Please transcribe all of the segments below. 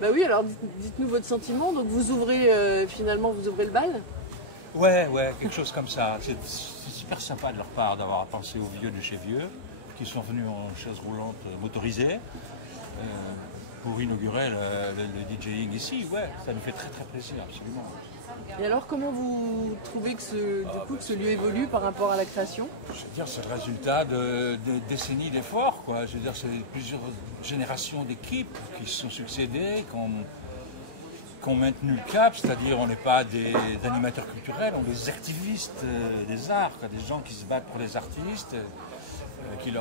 Bah oui, alors dites-nous votre sentiment. Donc vous ouvrez, finalement, vous ouvrez le bal? Ouais, quelque chose comme ça. C'est super sympa de leur part d'avoir pensé aux vieux de chez Vieux, qui sont venus en chaise roulante motorisée pour inaugurer le DJing ici. Ouais, ça nous fait très plaisir, absolument. Et alors, comment vous trouvez que ce lieu évolue par rapport à la création? Je veux dire, c'est le résultat de décennies d'efforts, quoi. Je veux dire, c'est plusieurs générations d'équipes qui se sont succédées, qui ont maintenu le cap, c'est-à-dire on n'est pas des animateurs culturels, on est des activistes des arts, quoi, des gens qui se battent pour les artistes, qui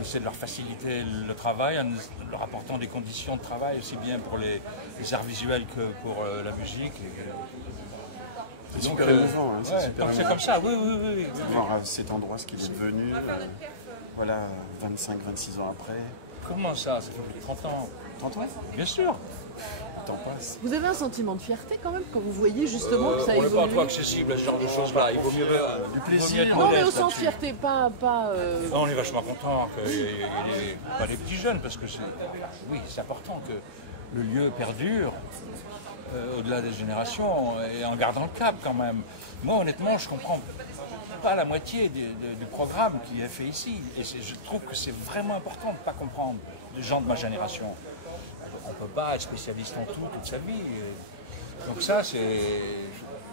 essaient de leur faciliter le travail en leur apportant des conditions de travail aussi bien pour les arts visuels que pour la musique. C'est super émouvant, hein, c'est comme ça, oui. Voir cet endroit, ce qu'il est devenu, voilà, 25-26 ans après. Comment ça? Ça fait plus de 30 ans. 30 ans? Bien sûr. Le temps passe. Vous avez un sentiment de fierté quand même quand vous voyez justement que ça évolue? On n'est pas trop accessible à ce genre de choses-là. Il vaut mieux du plaisir. Non, mais au sens fierté, pas. On est vachement content qu'il n'y ait pas des petits jeunes, parce que oui, c'est important que le lieu perdure au-delà des générations et en gardant le cap quand même. Moi, honnêtement, je comprends pas la moitié du programme qui est fait ici. Et je trouve que c'est vraiment important de ne pas comprendre les gens de ma génération. On ne peut pas être spécialiste en tout toute sa vie. Donc ça, c'est...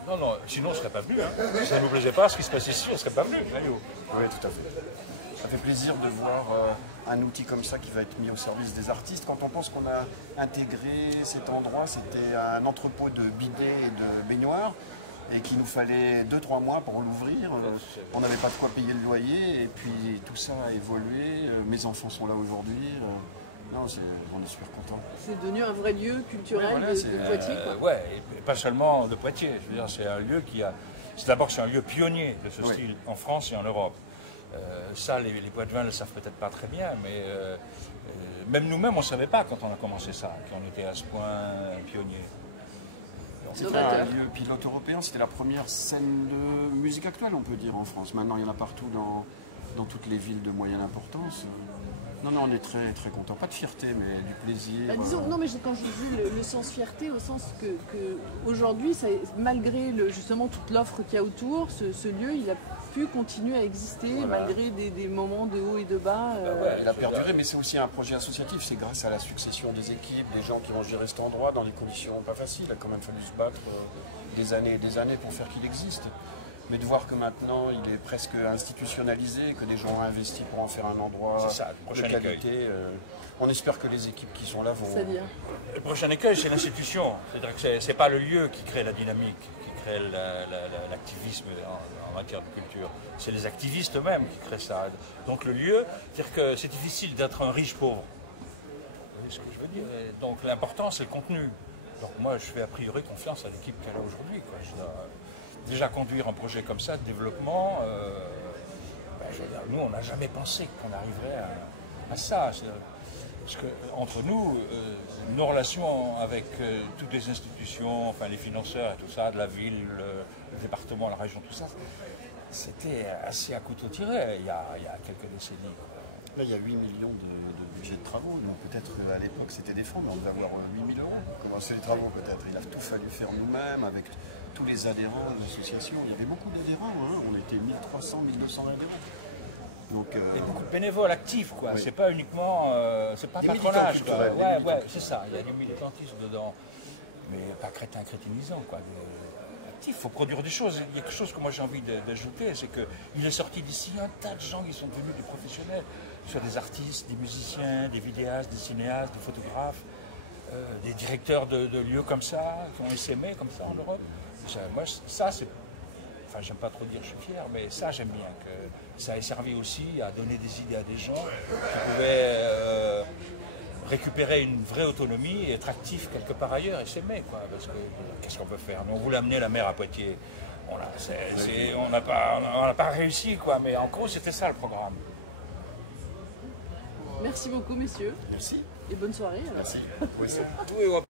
Non, sinon on ne serait pas venu. Hein. Si ça ne nous plaisait pas, ce qui se passe ici, on ne serait pas venu. Oui, tout à fait. Ça fait plaisir de voir un outil comme ça qui va être mis au service des artistes. Quand on pense qu'on a intégré cet endroit, c'était un entrepôt de bidets et de baignoires, et qu'il nous fallait 2-3 mois pour l'ouvrir. On n'avait pas de quoi payer le loyer, et puis tout ça a évolué. Mes enfants sont là aujourd'hui. Non, on est super contents. C'est devenu un vrai lieu culturel de Poitiers, quoi. Ouais, et pas seulement de Poitiers. Je veux dire, c'est un lieu qui a... D'abord, c'est un lieu pionnier de ce style en France et en Europe. Ça, les Poitevins ne le savent peut-être pas très bien, mais même nous-mêmes, on ne savait pas quand on a commencé ça, qu'on était à ce point pionnier. C'était un lieu pilote européen, c'était la première scène de musique actuelle, on peut dire, en France. Maintenant, il y en a partout dans toutes les villes de moyenne importance. Non, on est très contents. Pas de fierté, mais du plaisir. Bah, disons, non, mais quand je dis le sens fierté, au sens que aujourd'hui, malgré justement toute l'offre qu'il y a autour, ce lieu, il a pu continuer à exister malgré des moments de haut et de bas. Il a perduré, mais c'est aussi un projet associatif. C'est grâce à la succession des équipes, des gens qui ont géré cet endroit dans des conditions pas faciles. Il a quand même fallu se battre des années et des années pour faire qu'il existe. Mais de voir que maintenant il est presque institutionnalisé, que des gens ont investi pour en faire un endroit de qualité, on espère que les équipes qui sont là vont... C'est-à-dire ? Le prochain écueil, c'est l'institution. C'est-à-dire que ce n'est pas le lieu qui crée la dynamique, qui crée l'activisme en matière de culture. C'est les activistes eux-mêmes qui créent ça. Donc le lieu, c'est-à-dire que c'est difficile d'être un riche pauvre. Vous voyez ce que je veux dire? Et donc l'important, c'est le contenu. Donc moi, je fais a priori confiance à l'équipe qui est là aujourd'hui. Déjà conduire un projet comme ça de développement, je veux dire, nous on n'a jamais pensé qu'on arriverait à ça. Parce que entre nous, nos relations avec toutes les institutions, enfin les financeurs et tout ça, de la ville, le département, la région, tout ça, c'était assez à couteau tiré il y a quelques décennies. Là, il y a 8 millions de budget de travaux. Donc peut-être à l'époque c'était des fonds, mais on devait avoir 8 000 euros pour commencer les travaux peut-être. Il a tout fallu faire nous-mêmes avec tous les adhérents de l'association. Il y avait beaucoup d'adhérents, hein. On était 1300, 1200 adhérents. Donc, et beaucoup de bénévoles actifs, quoi. Oui. C'est pas uniquement, c'est pas patronage, quoi. C'est ça. Il y a du militantisme dedans, mais pas crétinisant, quoi. Il faut produire des choses. Il y a quelque chose que moi j'ai envie d'ajouter, c'est qu'il est sorti d'ici un tas de gens qui sont devenus des professionnels, soit des artistes, des musiciens, des vidéastes, des cinéastes, des photographes, des directeurs de lieux comme ça, qui ont essaimé comme ça en Europe. Moi, ça, c'est... Enfin, j'aime pas trop dire je suis fier, mais ça, j'aime bien que ça ait servi aussi à donner des idées à des gens qui pouvaient récupérer une vraie autonomie et être actifs quelque part ailleurs et s'aimer, quoi. Parce que qu'est-ce qu'on peut faire? Nous, on voulait amener la mer à Poitiers. On n'a pas réussi, quoi. Mais en gros, c'était ça le programme. Merci beaucoup, messieurs. Merci. Et bonne soirée. Alors. Merci.